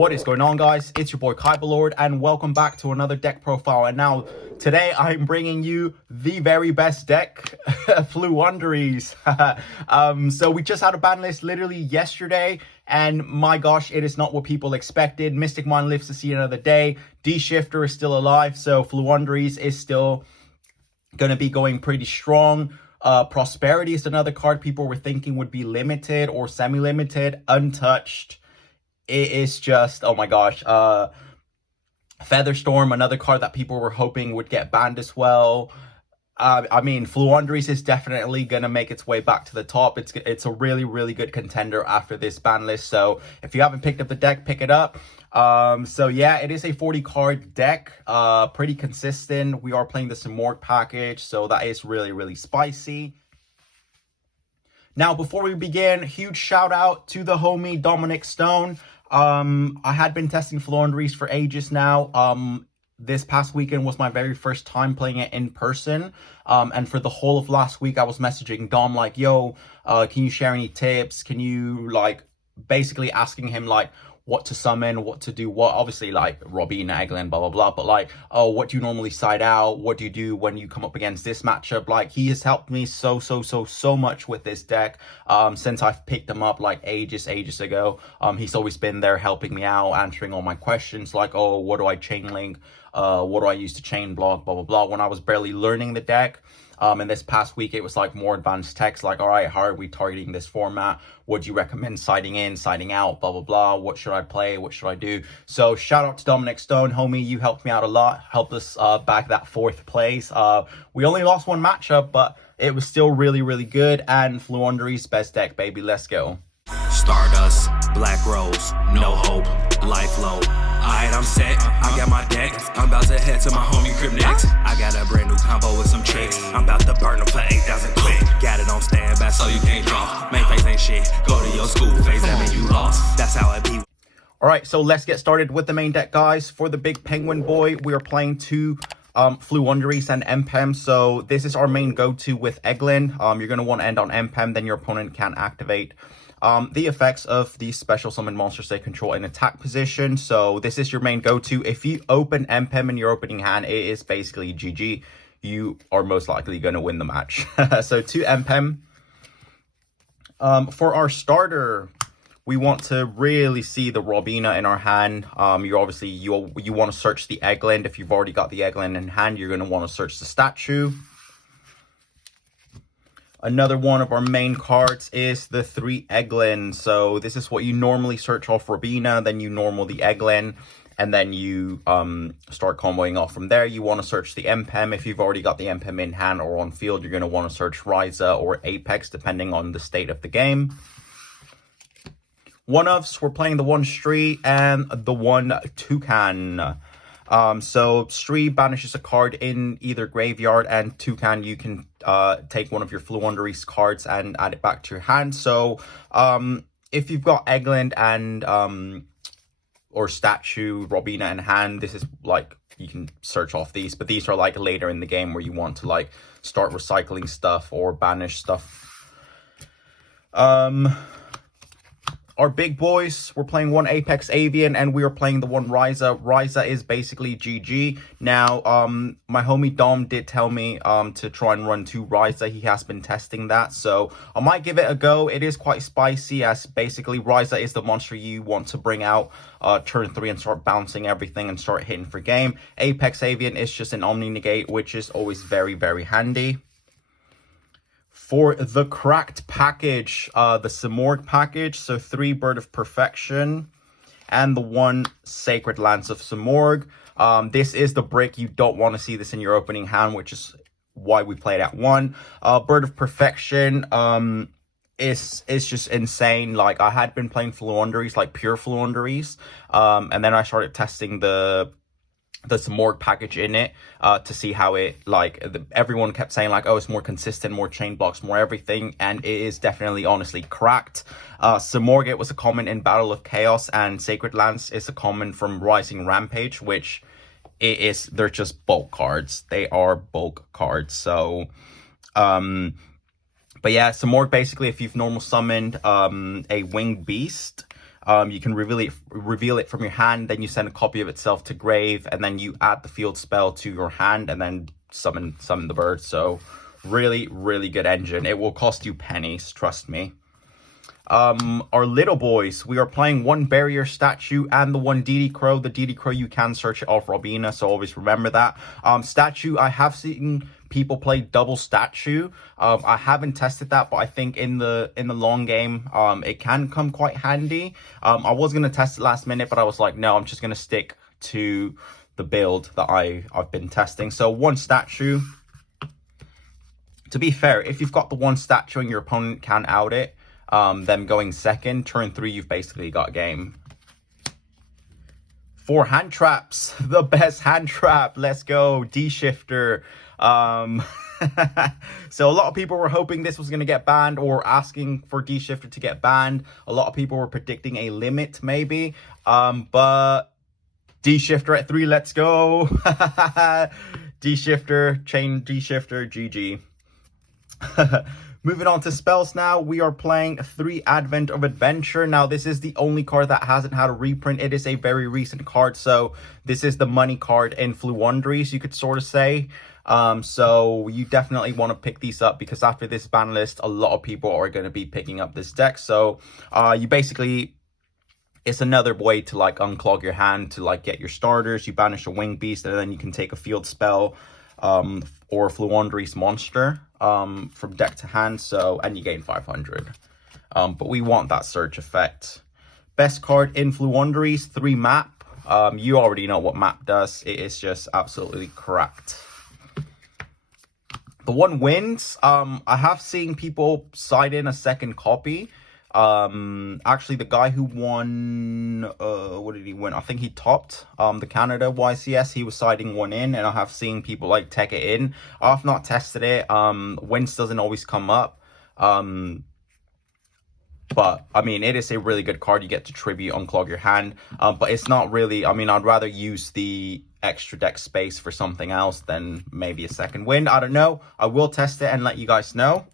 What is going on, guys? It's your boy Kyberlord, and welcome back to another deck profile. And now today I'm bringing you the very best deck, FLOOWANDEREEZE. So we just had a ban list literally yesterday, and my gosh, it is not what people expected. Mystic Mine lives to see another day. D-Shifter is still alive, so FLOOWANDEREEZE is still gonna be going pretty strong. Prosperity is another card people were thinking would be limited or semi-limited. Untouched. It is just, oh my gosh. Featherstorm, another card that people were hoping would get banned as well. I mean, FLOOWANDEREEZE is definitely going to make its way back to the top. It's a really, really good contender after this ban list. So if you haven't picked up the deck, pick it up. So yeah, it is a 40 card deck, pretty consistent. We are playing the Simorgh package, so that is really, really spicy. Now, before we begin, huge shout out to the homie Dominic Stone. I had been testing FLOOWANDEREEZE for ages now. This past weekend was my very first time playing it in person. And for the whole of last week, I was messaging Dom like, yo, can you share any tips? Can you, like, basically asking him, like, what to summon, what to do, what, obviously, like, Robina, Eglin, blah, blah, blah, but, like, oh, what do you normally side out? What do you do when you come up against this matchup? Like, he has helped me so much with this deck, since I've picked him up, like, ages ago. He's always been there helping me out, answering all my questions, like, oh, what do I chain link? What do I use to chain block, blah, blah, blah, when I was barely learning the deck. And this past week, it was like more advanced text, like, all right, how are we targeting this format? Would you recommend siding in, siding out, blah, blah, blah? What should I play? What should I do? So shout out to Dominic Stone, homie. You helped me out a lot, helped us back that 4th place. We only lost one matchup, but it was still really, really good. And FLOOWANDEREEZE best deck, baby. Let's go. Stardust, Black Rose, no hope, life low. Alright, I'm set, I got my deck. I'm about to head to my homie crib next. I got a brand new combo with some chicks. I'm about to burn them for 8,000 quick. Got it on standby so you can't draw. Main phase ain't shit, go to your school phase, that mean you lost. That's how it be. Alright, so let's get started with the main deck, guys. For the big penguin boy, we are playing two FLOOWANDEREEZE and MPEM. So this is our main go-to with Eglin. You're going to want to end on MPEM, then your opponent can activate the effects of these special summon monsters they control in attack position. So this is your main go-to. If you open MPEM in your opening hand, it is basically GG. You are most likely going to win the match. So 2 MPEM. For our starter, we want to really see the Robina in our hand. You obviously, you want to search the Eglin. If you've already got the Eglin in hand, you're going to want to search the statue. Another one of our main cards is the 3 Eglin. So this is what you normally search off Robina, then you normal the Eglin, and then you start comboing off from there. You want to search the MPEM. If you've already got the MPEM in hand or on field, you're going to want to search Ryza or Apex, depending on the state of the game. One-ofs, we're playing the 1 Stree and the 1 Toucan. So Stree banishes a card in either graveyard, and Toucan, you can take one of your FLOOWANDEREEZE cards and add it back to your hand. So if you've got Eglin and or statue Robina in hand, this is like, you can search off these, but these are like later in the game where you want to like start recycling stuff or banish stuff. Our big boys, we're playing 1 Apex Avian, and we are playing the 1 Ryza. Ryza is basically GG. Now, my homie Dom did tell me to try and run 2 Ryza. He has been testing that, so I might give it a go. It is quite spicy, as basically Ryza is the monster you want to bring out turn 3 and start bouncing everything and start hitting for game. Apex Avian is just an Omni Negate, which is always very, very handy. For the cracked package, the Simorgh package, so 3 Bird of Perfection and the 1 Sacred Lance of Simorgh. This is the brick. You don't want to see this in your opening hand, which is why we played at 1. Bird of Perfection is just insane. Like, I had been playing FLOOWANDEREEZE, like pure FLOOWANDEREEZE, and then I started testing the Simorgh package in it to see how it, like, everyone kept saying like, oh, it's more consistent, more chain blocks, more everything, and it is definitely honestly cracked. Simorgh, it was a common in Battle of Chaos, and Sacred Lance is a common from Rising Rampage, which they're just bulk cards. They are bulk cards. So but yeah, Simorgh, basically, if you've normal summoned a winged beast, You can reveal it from your hand, then you send a copy of itself to grave, and then you add the field spell to your hand, and then summon the bird. So really, really good engine. It will cost you pennies, trust me. Our little boys, we are playing one barrier statue and the one DD Crow. The DD Crow, you can search it off Robina, so always remember that. Statue, I have seen people play double statue. I haven't tested that, but I think in the long game, it can come quite handy. I was gonna test it last minute, but I was like, no, I'm just gonna stick to the build that I've been testing. So one statue. To be fair, if you've got the one statue and your opponent can out it, them going second, turn 3, you've basically got game. 4 hand traps, the best hand trap. Let's go, D-Shifter. So a lot of people were hoping this was going to get banned or asking for D-Shifter to get banned. A lot of people were predicting a limit maybe, but D-Shifter at 3, let's go. D-Shifter, chain D-Shifter, GG. Moving on to spells now, we are playing 3 Advent of Adventure. Now, this is the only card that hasn't had a reprint. It is a very recent card, so this is the money card in FLOOWANDEREEZE, you could sort of say. So you definitely want to pick these up because after this ban list, a lot of people are going to be picking up this deck. So you basically, it's another way to like unclog your hand to like get your starters. You banish a winged beast and then you can take a field spell or a FLOOWANDEREEZE monster from deck to hand, so, and you gain 500. But we want that search effect. Best card in FLOOWANDEREEZE, 3 map. You already know what map does. It is just absolutely cracked. The one wins. I have seen people side in a second copy. Actually, the guy who won, what did he win? I think he topped the Canada YCS. He was siding one in, and I have seen people like take it in. I've not tested it. Wins doesn't always come up. But I mean, it is a really good card. You get to tribute, unclog your hand. But it's not really, I mean, I'd rather use the extra deck space for something else than maybe a second win. I don't know. I will test it and let you guys know.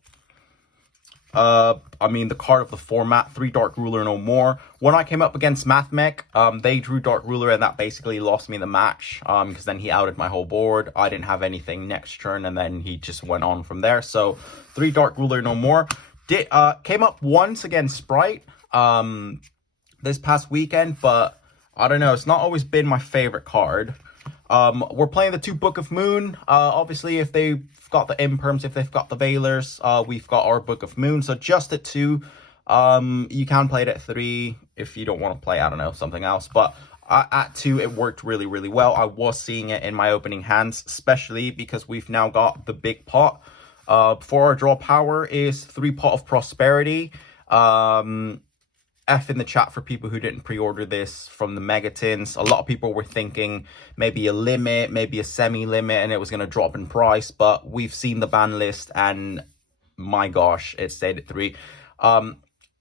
I mean, the card of the format, 3 Dark Ruler, no more. When I came up against Mathmech, they drew Dark Ruler, and that basically lost me the match, because then he outed my whole board. I didn't have anything next turn, and then he just went on from there. So, 3 Dark Ruler, no more. Came up once against Sprite, this past weekend, but I don't know, it's not always been my favorite card. We're playing the 2 Book of Moon. Obviously, if they've got the imperms, if they've got the Veilers, we've got our Book of Moon. So just at 2, you can play it at 3 if you don't want to play, I don't know, something else. But at 2, it worked really, really well. I was seeing it in my opening hands, especially because we've now got the big pot. For our draw power is 3 Pot of Prosperity. F in the chat for people who didn't pre-order this from the Megatins. A lot of people were thinking maybe a limit, maybe a semi-limit, and it was going to drop in price. But we've seen the ban list, and my gosh, it stayed at 3.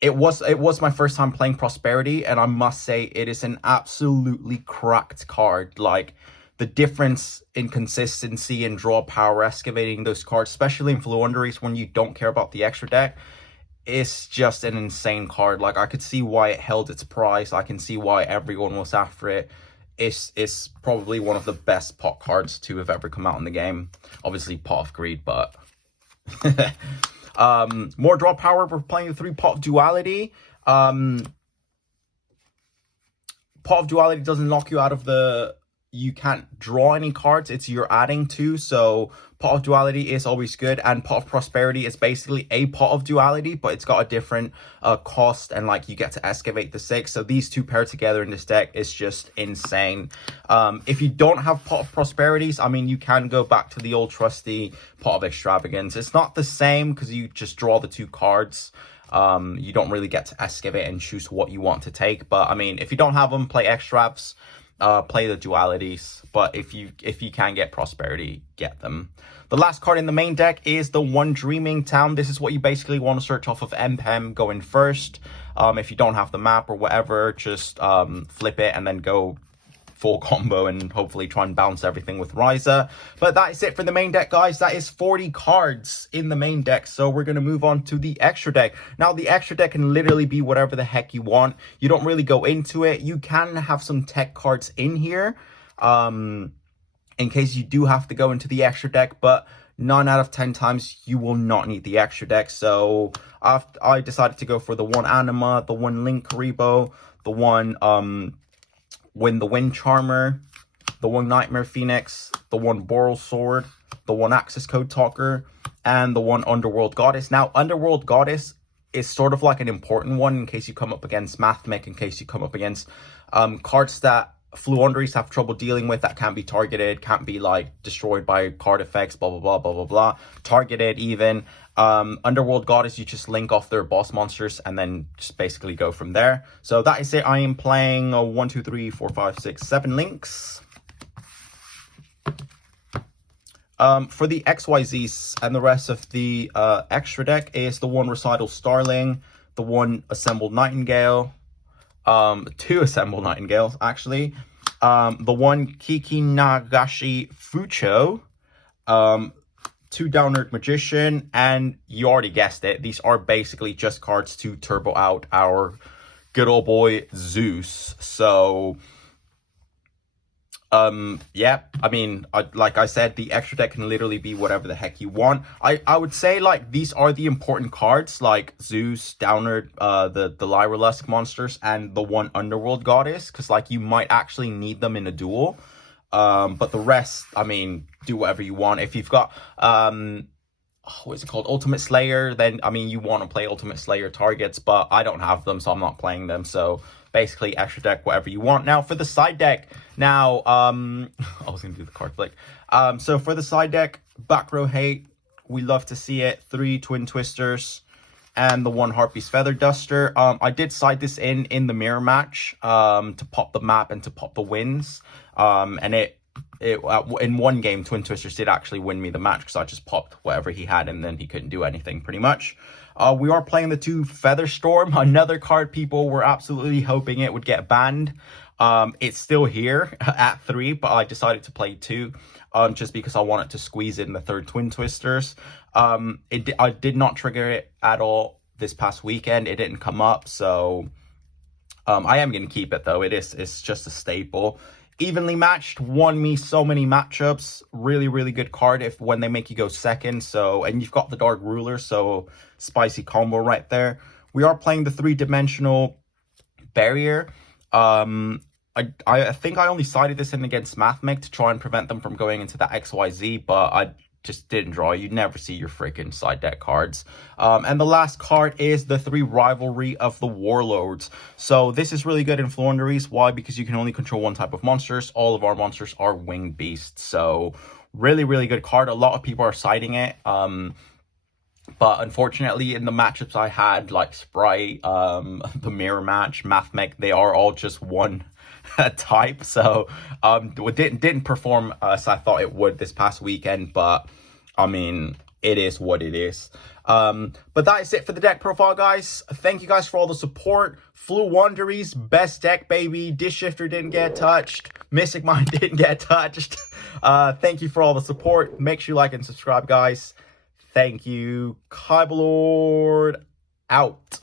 It was my first time playing Prosperity, and I must say it is an absolutely cracked card. Like, the difference in consistency and draw power excavating those cards, especially in FLOOWANDEREEZE when you don't care about the extra deck, it's just an insane card. Like, I could see why it held its price. I can see why everyone was after it. It's probably one of the best pot cards to have ever come out in the game. Obviously, Pot of Greed, but... more draw power. We're playing the 3 Pot of Duality. Pot of Duality doesn't lock you out of the... You can't draw any cards, it's you're adding to. So Pot of Duality is always good, and Pot of Prosperity is basically a Pot of Duality, but it's got a different cost, and like you get to excavate the 6. So these 2 paired together in this deck is just insane. If you don't have Pot of Prosperities, I mean, you can go back to the old trusty Pot of Extravagance. It's not the same because you just draw the 2 cards. You don't really get to excavate and choose what you want to take. But I mean, if you don't have them, play Extravs. Play the dualities, but if you can get Prosperity, get them. The last card in the main deck is the 1 Dreaming Town. This is what you basically want to search off of MPEM going first. If you don't have the map or whatever, just flip it and then go full combo and hopefully try and bounce everything with Ryza. But that is it for the main deck, guys. That is 40 cards in the main deck. So we're going to move on to the extra deck. Now, the extra deck can literally be whatever the heck you want. You don't really go into it. You can have some tech cards in here in case you do have to go into the extra deck, but 9 out of 10 times you will not need the extra deck. So I decided to go for the one Anima, the one Link Karibo, the one Win the Wind Charmer, the one Nightmare Phoenix, the one Boral Sword, the one Access Code Talker, and the one Underworld Goddess. Now, Underworld Goddess is sort of like an important one in case you come up against Mathmech, in case you come up against cards that Floowandereeze have trouble dealing with, that can't be targeted, can't be like destroyed by card effects, blah blah blah blah blah blah, targeted even. Underworld Goddess, you just link off their boss monsters and then just basically go from there. So that is it. I am playing 1 2 3 4 5 6 7 links. For the XYZs and the rest of the extra deck is the one Recital Starling, the one Assembled Nightingale, 2 Assembled Nightingales actually, the one Kiki Nagashi Fucho, 2 Downward Magician, and you already guessed it, these are basically just cards to turbo out our good old boy Zeus. So yeah, I mean, like I said, the extra deck can literally be whatever the heck you want. I would say, like, these are the important cards, like Zeus, Downward, the Lyra Lusk monsters, and the one Underworld Goddess, because, like, you might actually need them in a duel. But the rest, I mean, do whatever you want. If you've got, what is it called? Ultimate Slayer, then, I mean, you want to play Ultimate Slayer targets, but I don't have them, so I'm not playing them. So basically, extra deck, whatever you want. Now, for the side deck, now, I was going to do the card flick. So for the side deck, Back Row Hate, we love to see it. 3 Twin Twisters and the 1 Harpy's Feather Duster. I did side this in the mirror match to pop the map and to pop the wins. And it in one game, Twin Twisters did actually win me the match because I just popped whatever he had and then he couldn't do anything pretty much. We are playing the 2 Featherstorm, another card people were absolutely hoping it would get banned. It's still here at 3, but I decided to play 2 just because I wanted to squeeze in the 3rd Twin Twisters. I did not trigger it at all this past weekend. It didn't come up, so I am going to keep it though. It's just a staple. Evenly Matched won me so many matchups. Really, really good card if when they make you go second. So, and you've got the Dark Ruler, so spicy combo right there. We are playing the 3-dimensional barrier. I think I only sided this in against Mathmech to try and prevent them from going into that XYZ, but I just didn't draw. You'd never see your freaking side deck cards. And the last card is the 3 Rivalry of the Warlords. So this is really good in Floowandereeze. Why? Because you can only control one type of monsters. All of our monsters are winged beasts. So really, really good card. A lot of people are siding it. But unfortunately, in the matchups I had, like Sprite, the Mirror Match, Mathmech, they are all just one type. So it didn't perform as I thought it would this past weekend. But I mean, it is what it is. But that is it for the deck profile, guys. Thank you guys for all the support. Floowandereeze, best deck, baby. Dish Shifter didn't get touched. Mystic Mine didn't get touched. Thank you for all the support. Make sure you like and subscribe, guys. Thank you. Kyberlord out.